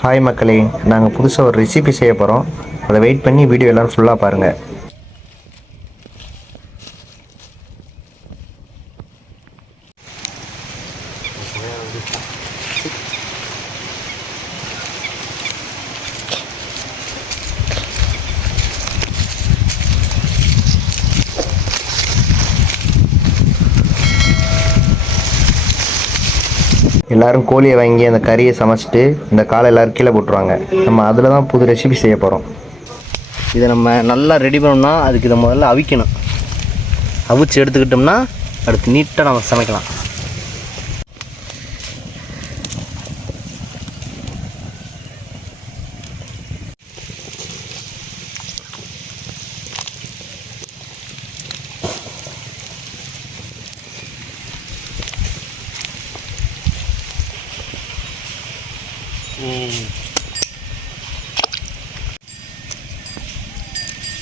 Hi மக்களே, நாங்கள் புதுசாக ஒரு ரெசிபி செய்ய போகிறோம். அதை வெயிட் பண்ணி வீடியோ எல்லோரும் ஃபுல்லாக பாருங்கள். எல்லோரும் கோழியை வாங்கி அந்த கறியை சமைச்சிட்டு இந்த காலை எல்லோரும் கீழே போட்டுருவாங்க. நம்ம அதில் தான் புது ரெசிபி செய்ய போகிறோம். இதை நம்ம நல்லா ரெடி பண்ணோம்னா அதுக்கு இதை முதல்ல அவிக்கணும். அவிச்சு எடுத்துக்கிட்டோம்னா அடுத்து நீட்டாக நம்ம சமைக்கலாம்.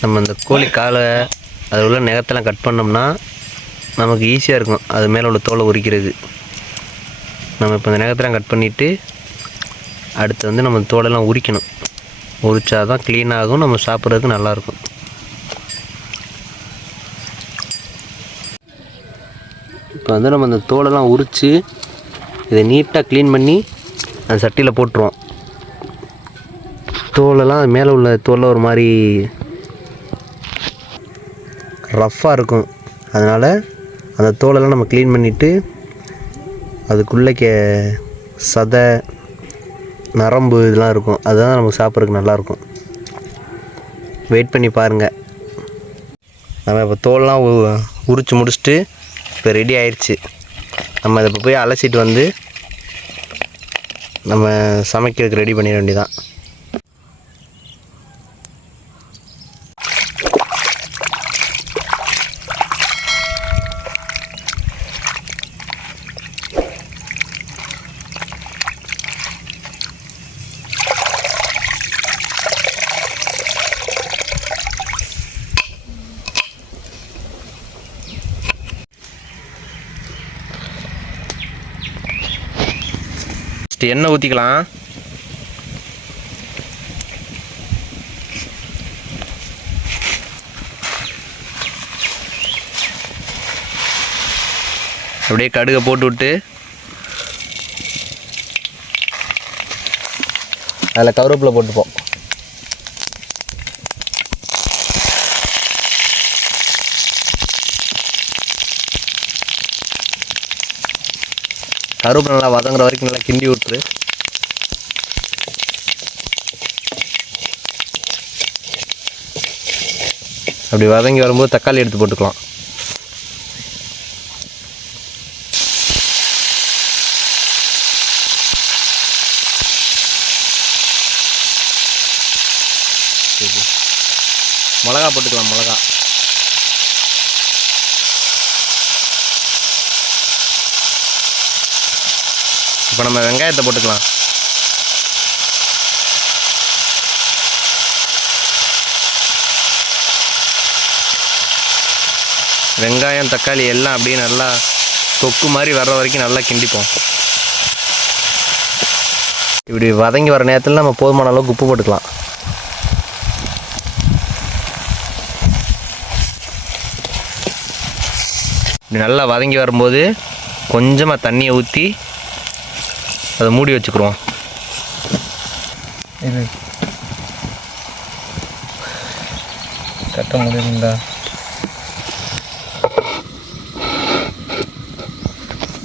நம்ம இந்த கோழி காலை அது உள்ள நகத்தெல்லாம் கட் பண்ணோம்னா நமக்கு ஈஸியாக இருக்கும் அது மேலே உள்ள தோலை உரிக்கிறது. நம்ம இப்போ இந்த நகத்தெல்லாம் கட் பண்ணிவிட்டு அடுத்து வந்து நம்ம தோலெல்லாம் உரிக்கணும். உரித்தா தான் க்ளீனாகும், நம்ம சாப்பிட்றதுக்கு நல்லாயிருக்கும். இப்போ வந்து நம்ம இந்த தோலெல்லாம் உரித்து இதை நீட்டாக க்ளீன் பண்ணி அந்த சட்டியில் போட்டுருவோம். தோலெல்லாம் மேலே உள்ள தோலில் ஒரு மாதிரி ரஃப்பாக இருக்கும். அதனால் அந்த தோலெல்லாம் நம்ம க்ளீன் பண்ணிவிட்டு அதுக்குள்ளே சதை நரம்பு இதெல்லாம் இருக்கும். அதுதான் நமக்கு சாப்பிட்றதுக்கு நல்லாயிருக்கும். வெயிட் பண்ணி பாருங்கள். நம்ம இப்போ தோலெலாம் உரித்து முடிச்சுட்டு இப்போ ரெடி ஆயிடுச்சு. நம்ம இதை இப்போ போய் அலசிட்டு வந்து நம்ம சமைக்கிறதுக்கு ரெடி பண்ணிட வேண்டியதான். எண்ணெய் ஊற்றிக்கலாம். அப்படியே கடுகை போட்டு விட்டு அதில் கருவேப்பிலை போட்டுப்போம். கருவேப்பிலை நல்லா வதங்குற வரைக்கும் நல்லா கிண்டி விட்டுரு. அப்படி வதங்கி வரும்போது தக்காளி எடுத்து போட்டுக்கலாம். மிளகா போட்டுக்கலாம். மிளகா இப்போ நம்ம வெங்காயத்தை போட்டுக்கலாம். வெங்காயம் தக்காளி எல்லாம் அப்படியே நல்லா தொக்கு மாதிரி வர்ற வரைக்கும் நல்லா கிண்டிப்போம். இப்படி வதங்கி வர நேரத்தில் நம்ம போதுமான அளவுக்கு உப்பு போட்டுக்கலாம். இப்படி நல்லா வதங்கி வரும்போது கொஞ்சமாக தண்ணியை ஊற்றி அதை மூடி வச்சுக்கிறோம். இது கட்ட முடியுங்களா?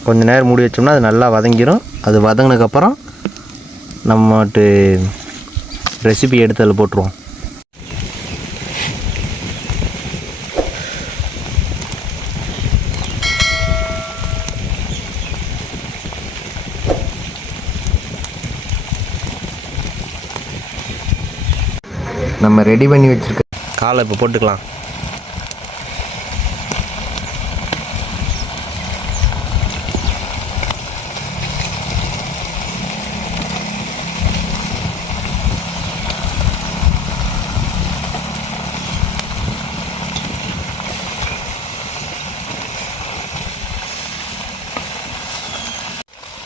கொஞ்ச நேரம் மூடி வச்சோம்னா அது நல்லா வதங்கிடும். அது வதங்கினதுக்கப்புறம் நம்மட்டு ரெசிபி எடுத்து அதில் போட்டுருவோம். நம்ம ரெடி பண்ணி வச்சுருக்க காலை இப்போ போட்டுக்கலாம்.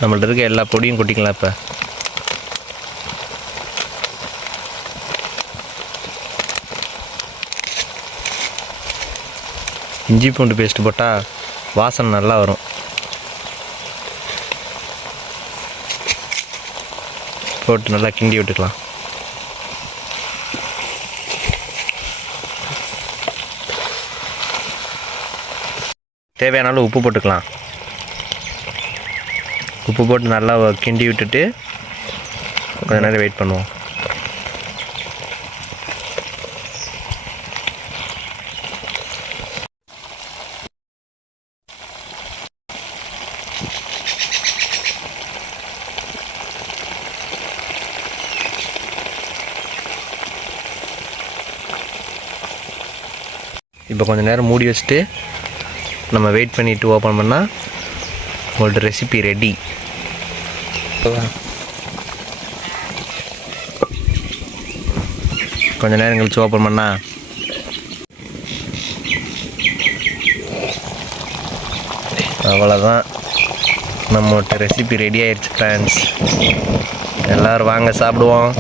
நம்மள்ட்ட இருக்க எல்லா பொடியும் கொட்டிக்கலாம். இப்போ இஞ்சி பூண்டு பேஸ்ட்டு போட்டால் வாசனை நல்லா வரும். போட்டு நல்லா கிண்டி விட்டுக்கலாம். தேவையான அளவு உப்பு போட்டுக்கலாம். உப்பு போட்டு நல்லா கிண்டி விட்டுட்டு கொஞ்ச நேரம் வெயிட் பண்ணுவோம். இப்போ கொஞ்சம் நேரம் மூடி வச்சுட்டு நம்ம வெயிட் பண்ணிவிட்டு ஓப்பன் பண்ணால் உங்களோட ரெசிபி ரெடி. கொஞ்சம் நேரம் கழிச்சு ஓப்பன் பண்ணால் அவ்வளோதான், நம்மளோட ரெசிபி ரெடி ஆயிடுச்சு ஃப்ரெண்ட்ஸ். எல்லோரும் வாங்க சாப்பிடுவோம்.